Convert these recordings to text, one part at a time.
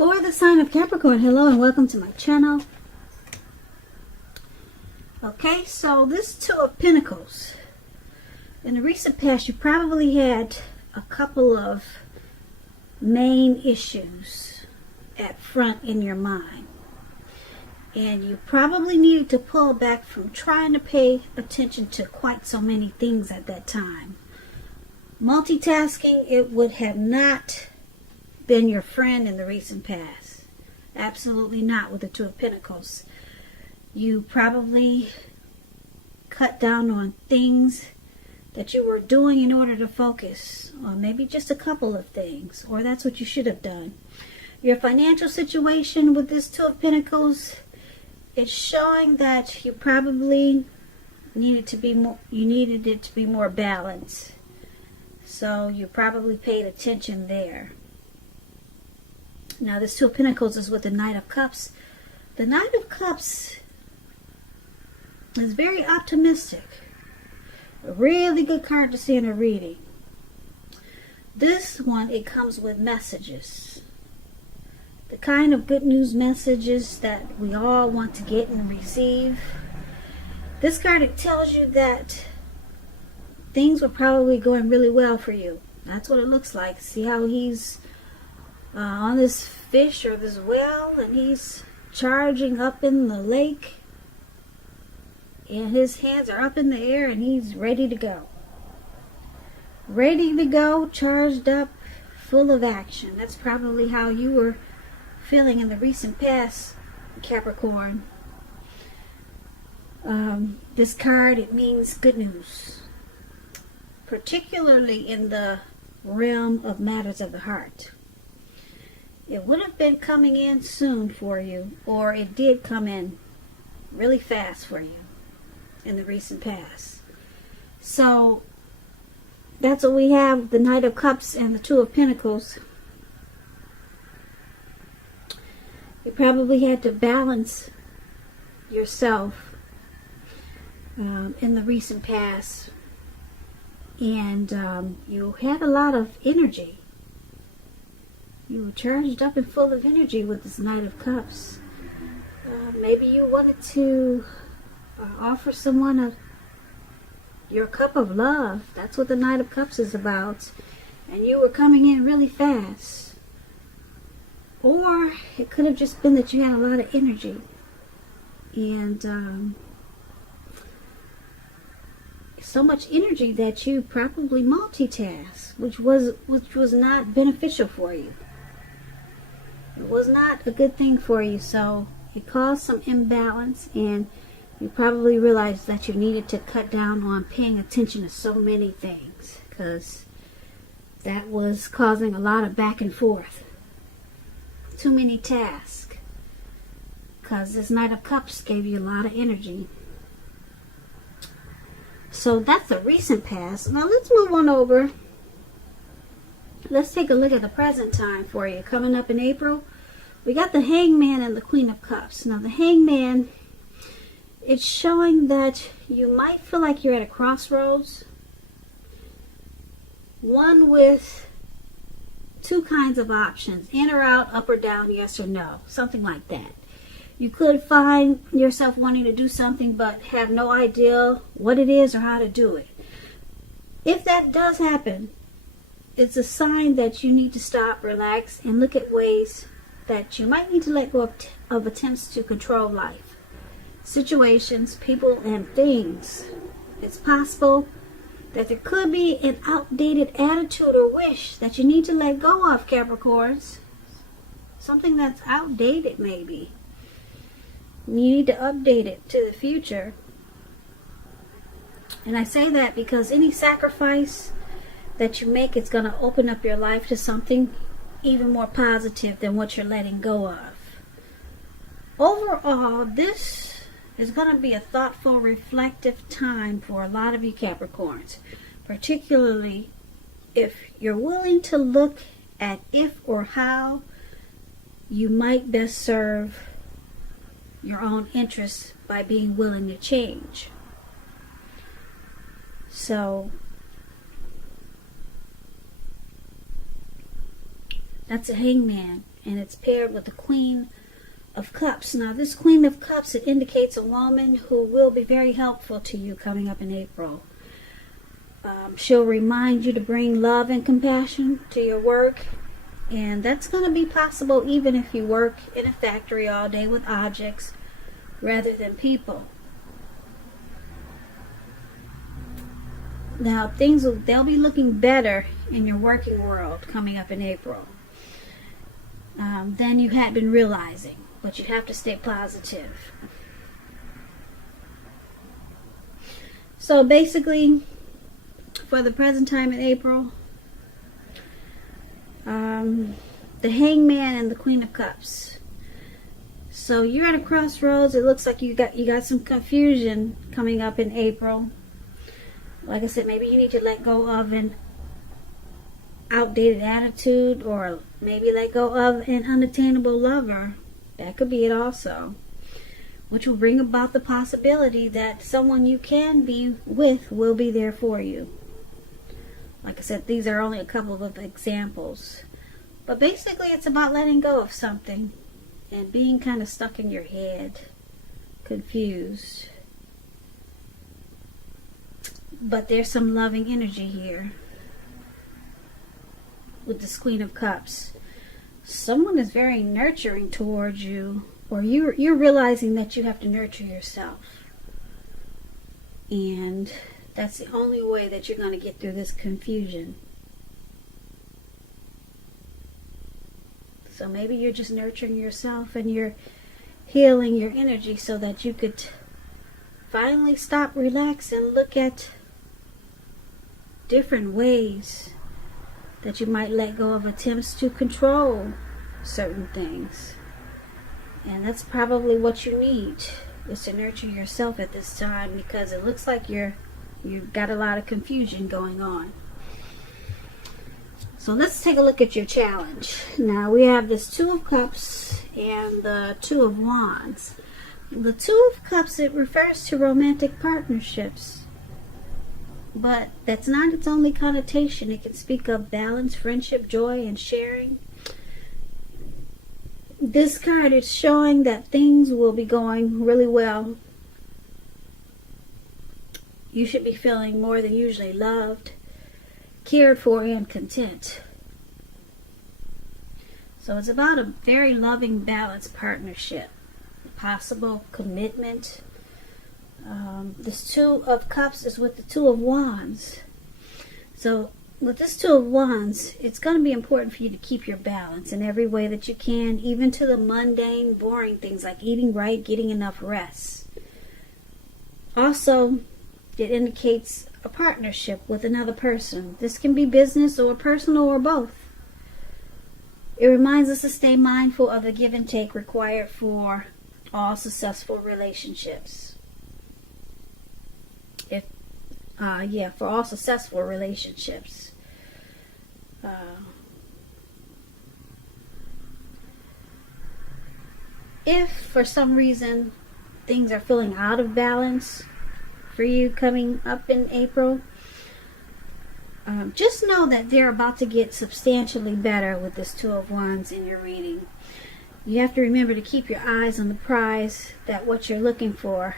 For the sign of Capricorn, hello and welcome to my channel. Okay, so this Two of Pentacles. In the recent past, you probably had a couple of main issues at front in your mind. And you probably needed to pull back from trying to pay attention to quite so many things at that time. Multitasking, it would have not been your friend in the recent past. Absolutely not with the Two of Pentacles. You probably cut down on things that you were doing in order to focus on maybe just a couple of things, or that's what you should have done. Your financial situation with this Two of Pentacles, it's showing that you probably needed it to be more balanced. So you probably paid attention there. Now this Two of Pentacles is with the Knight of Cups. The Knight of Cups is very optimistic. A really good card to see in a reading. This one, it comes with messages. The kind of good news messages that we all want to get and receive. This card, it tells you that things were probably going really well for you. That's what it looks like. See how he's on this fish or this well, and he's charging up in the lake, and his hands are up in the air, and he's ready to go. Ready to go, charged up, full of action. That's probably how you were feeling in the recent past, Capricorn. This card, it means good news, particularly in the realm of matters of the heart. It would have been coming in soon for you, or it did come in really fast for you in the recent past. So that's what we have, the Knight of Cups and the Two of Pentacles. You probably had to balance yourself in the recent past, and you had a lot of energy. You were charged up and full of energy with this Knight of Cups. Maybe you wanted to offer someone your cup of love. That's what the Knight of Cups is about. And you were coming in really fast. Or it could have just been that you had a lot of energy. And so much energy that you probably multitask, which was not beneficial for you. It was not a good thing for you, so it caused some imbalance, and you probably realized that you needed to cut down on paying attention to so many things, because that was causing a lot of back and forth. Too many tasks, because this Knight of Cups gave you a lot of energy. So that's the recent past. Now let's move on over. Let's take a look at the present time for you. Coming up in April, we got the Hangman and the Queen of Cups. Now the Hangman, it's showing that you might feel like you're at a crossroads. One with two kinds of options. In or out, up or down, yes or no. Something like that. You could find yourself wanting to do something but have no idea what it is or how to do it. If that does happen, it's a sign that you need to stop, relax, and look at ways that you might need to let go of attempts to control life, situations, people, and things. It's possible that there could be an outdated attitude or wish that you need to let go of, Capricorns. Something that's outdated, maybe. You need to update it to the future. And I say that because any sacrifice that you make, it's going to open up your life to something even more positive than what you're letting go of. Overall, this is going to be a thoughtful, reflective time for a lot of you Capricorns, particularly if you're willing to look at if or how you might best serve your own interests by being willing to change. So that's a Hangman. and it's paired with the Queen of Cups. Now, this Queen of Cups, it indicates a woman who will be very helpful to you coming up in April. She'll remind you to bring love and compassion to your work, and that's going to be possible even if you work in a factory all day with objects rather than people. Now, they'll be looking better in your working world coming up in April than you had been realizing, but you have to stay positive. So basically, for the present time in April, the Hangman and the Queen of Cups. So you're at a crossroads. It looks like you got some confusion coming up in April. Like I said, maybe you need to let go of an outdated attitude, or maybe let go of an unattainable lover. That could be it also, which will bring about the possibility that someone you can be with will be there for you. Like I said, these are only a couple of examples. But basically, it's about letting go of something and being kind of stuck in your head, confused. But there's some loving energy here with this Queen of Cups. Someone is very nurturing towards you, or you're realizing that you have to nurture yourself. And that's the only way that you're going to get through this confusion. So maybe you're just nurturing yourself and you're healing your energy so that you could finally stop, relax, and look at different ways that you might let go of attempts to control certain things. And that's probably what you need, is to nurture yourself at this time, because it looks like you've got a lot of confusion going on. So let's take a look at your challenge. Now we have this Two of Cups and the Two of Wands. The Two of Cups, it refers to romantic partnerships, but that's not its only connotation. It can speak of balance, friendship, joy, and sharing. This card is showing that things will be going really well. You should be feeling more than usually loved, cared for, and content. So it's about a very loving, balanced partnership, possible commitment. This Two of Cups is with the Two of Wands. So with this Two of Wands, it's going to be important for you to keep your balance in every way that you can, even to the mundane, boring things like eating right, getting enough rest. Also, it indicates a partnership with another person. This can be business or personal or both. It reminds us to stay mindful of the give and take required for all successful relationships. For all successful relationships. If for some reason things are feeling out of balance for you coming up in April, just know that they're about to get substantially better with this Two of Wands in your reading. You have to remember to keep your eyes on the prize, that what you're looking for,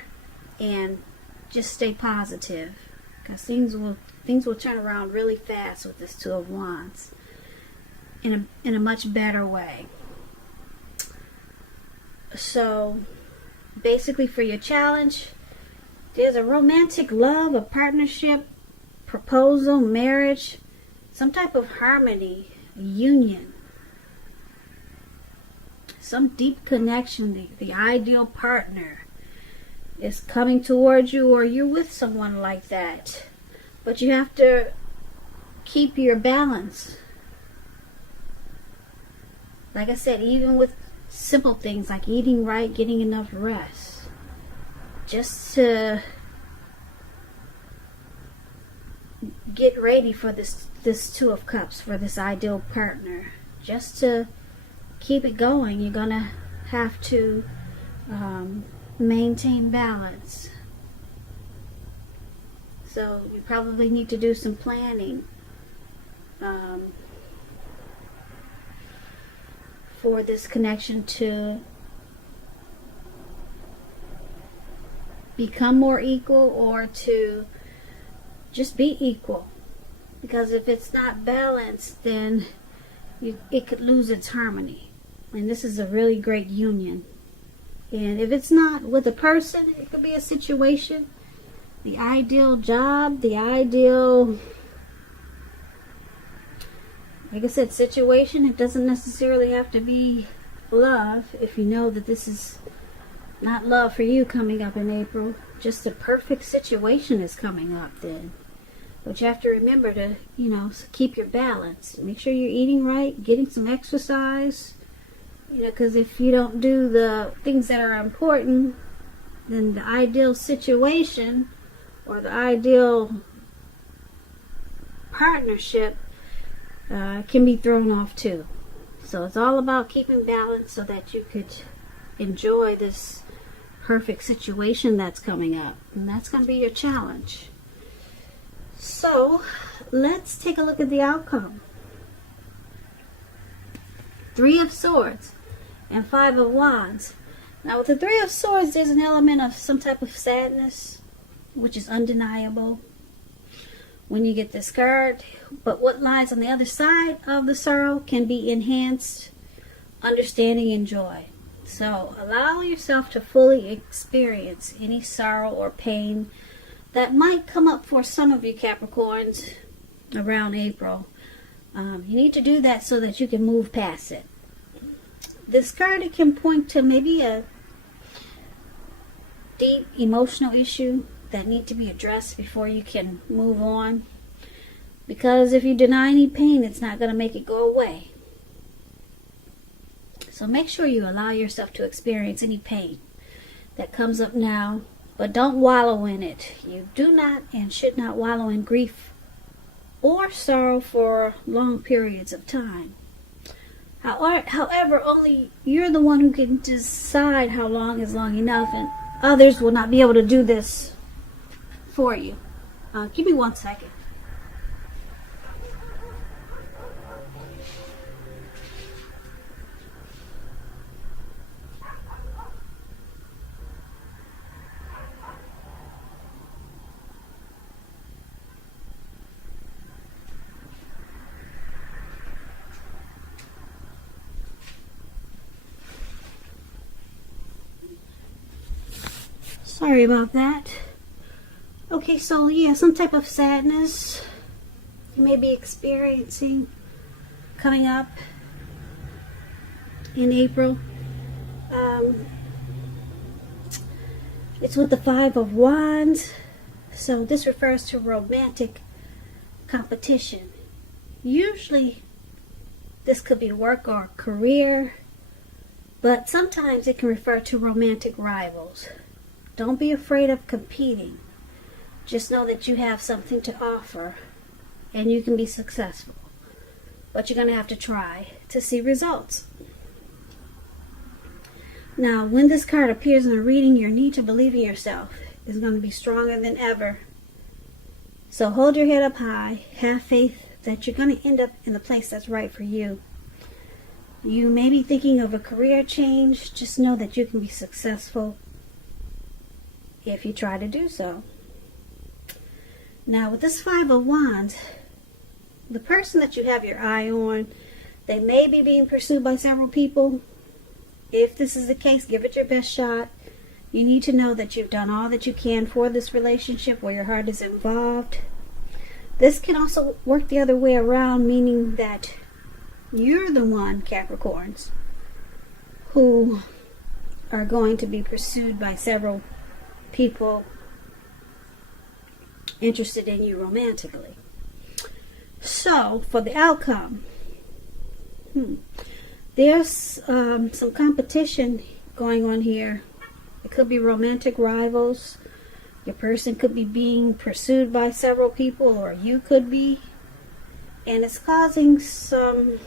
and just stay positive, because things will turn around really fast with this Two of Wands in a much better way. So basically, for your challenge, there's a romantic love, a partnership, proposal, marriage, some type of harmony, union, some deep connection. The ideal partner is coming towards you, or you're with someone like that. But you have to keep your balance. Like I said, even with simple things like eating right, getting enough rest, just to get ready for this Two of Cups, for this ideal partner. Just to keep it going, you're gonna have to maintain balance. So you probably need to do some planning for this connection to become more equal, or to just be equal. Because if it's not balanced, then it could lose its harmony. And this is a really great union. And if it's not with a person, it could be a situation, the ideal job, the ideal, like I said, situation. It doesn't necessarily have to be love. If you know that this is not love for you coming up in April, just a perfect situation is coming up then. But you have to remember to, keep your balance. Make sure you're eating right, getting some exercise. Because if you don't do the things that are important, then the ideal situation or the ideal partnership can be thrown off too. So it's all about keeping balance so that you could enjoy this perfect situation that's coming up. And that's going to be your challenge. So let's take a look at the outcome. 3 of Swords and 5 of Wands. Now with the 3 of Swords, there's an element of some type of sadness, which is undeniable when you get this card. But what lies on the other side of the sorrow can be enhanced understanding and joy. So allow yourself to fully experience any sorrow or pain that might come up for some of you Capricorns around April. You need to do that so that you can move past it. This card, it can point to maybe a deep emotional issue that need to be addressed before you can move on. Because if you deny any pain, it's not going to make it go away. So make sure you allow yourself to experience any pain that comes up now, but don't wallow in it. You do not and should not wallow in grief or sorrow for long periods of time. However, only you're the one who can decide how long is long enough, and others will not be able to do this for you. Give me 1 second. Sorry about that. Okay, so yeah, some type of sadness you may be experiencing coming up in April. It's with the 5 of Wands. So this refers to romantic competition. Usually this could be work or career, but sometimes it can refer to romantic rivals. Don't be afraid of competing. Just know that you have something to offer and you can be successful. But you're going to have to try to see results. Now, when this card appears in a reading, your need to believe in yourself is going to be stronger than ever. So hold your head up high. Have faith that you're going to end up in the place that's right for you. You may be thinking of a career change. Just know that you can be successful if you try to do so. Now with this 5 of Wands, the person that you have your eye on, they may be being pursued by several people. If this is the case, give it your best shot. You need to know that you've done all that you can for this relationship where your heart is involved. This can also work the other way around, meaning that you're the one, Capricorns, who are going to be pursued by several people interested in you romantically. So for the outcome, there's some competition going on here. It could be romantic rivals. Your person could be being pursued by several people, or you could be, and it's causing some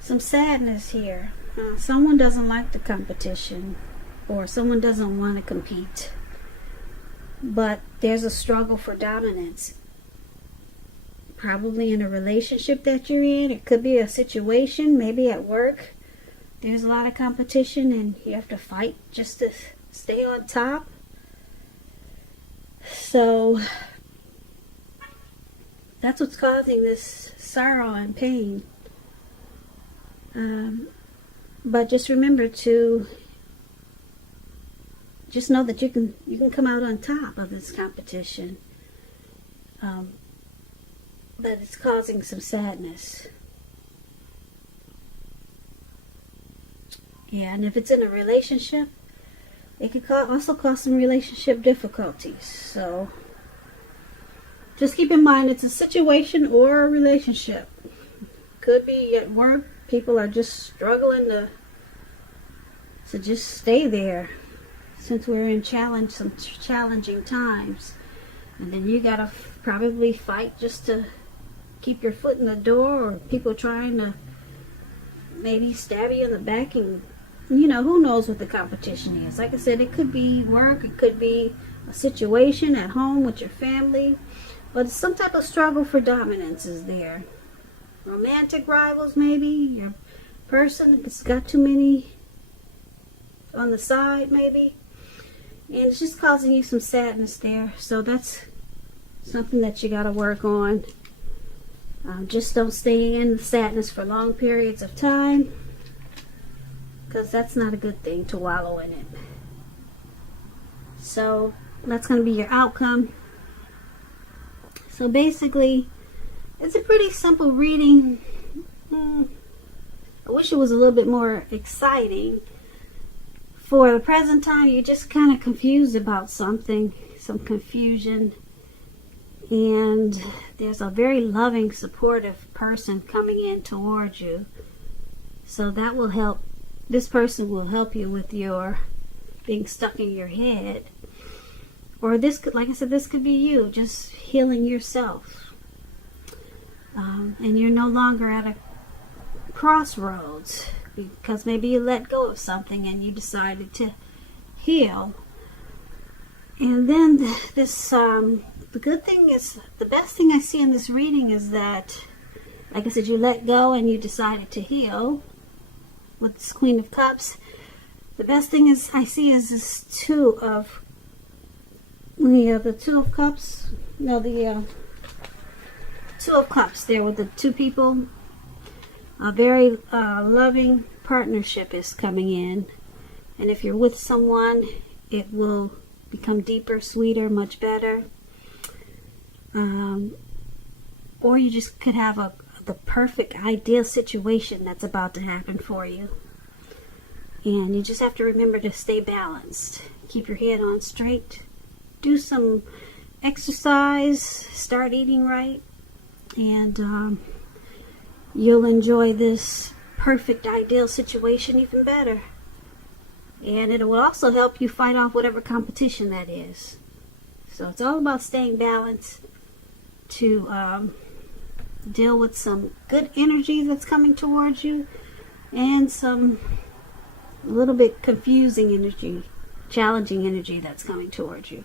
sadness here. Someone doesn't like the competition, or someone doesn't want to compete, but there's a struggle for dominance. probably in a relationship that you're in. It could be a situation, maybe at work. There's a lot of competition and you have to fight just to stay on top. So that's what's causing this sorrow and pain. But just remember to just know that you can come out on top of this competition. But it's causing some sadness. Yeah, and if it's in a relationship, it could also cause some relationship difficulties. So just keep in mind it's a situation or a relationship. Could be at work. People are just struggling to just stay there since we're in some challenging times. And then you gotta probably fight just to keep your foot in the door, or people trying to maybe stab you in the back, and who knows what the competition is. Like I said, it could be work, it could be a situation at home with your family, but some type of struggle for dominance is there. Romantic rivals, maybe your person has got too many on the side, maybe, and it's just causing you some sadness there. So that's something that you got to work on. Just don't stay in the sadness for long periods of time, because that's not a good thing to wallow in it. So that's going to be your outcome. So basically, it's a pretty simple reading. I wish it was a little bit more exciting. For the present time, you're just kind of confused about something, some confusion. And there's a very loving, supportive person coming in towards you. So that will help. This person will help you with your being stuck in your head. Or this could, like I said, this could be you just healing yourself. And you're no longer at a crossroads because maybe you let go of something and you decided to heal. And then this, the good thing is, the best thing I see in this reading is that, like I said, you let go and you decided to heal with this Queen of Cups. The best thing is I see is this Two of Cups. No, the Two of Cups there with the two people. A very loving partnership is coming in. And if you're with someone, it will become deeper, sweeter, much better. Or you just could have the perfect, ideal situation that's about to happen for you. And you just have to remember to stay balanced. Keep your head on straight. Do some exercise. Start eating right. And you'll enjoy this perfect, ideal situation even better. And it will also help you fight off whatever competition that is. So it's all about staying balanced to deal with some good energy that's coming towards you and some a little bit confusing energy, challenging energy that's coming towards you.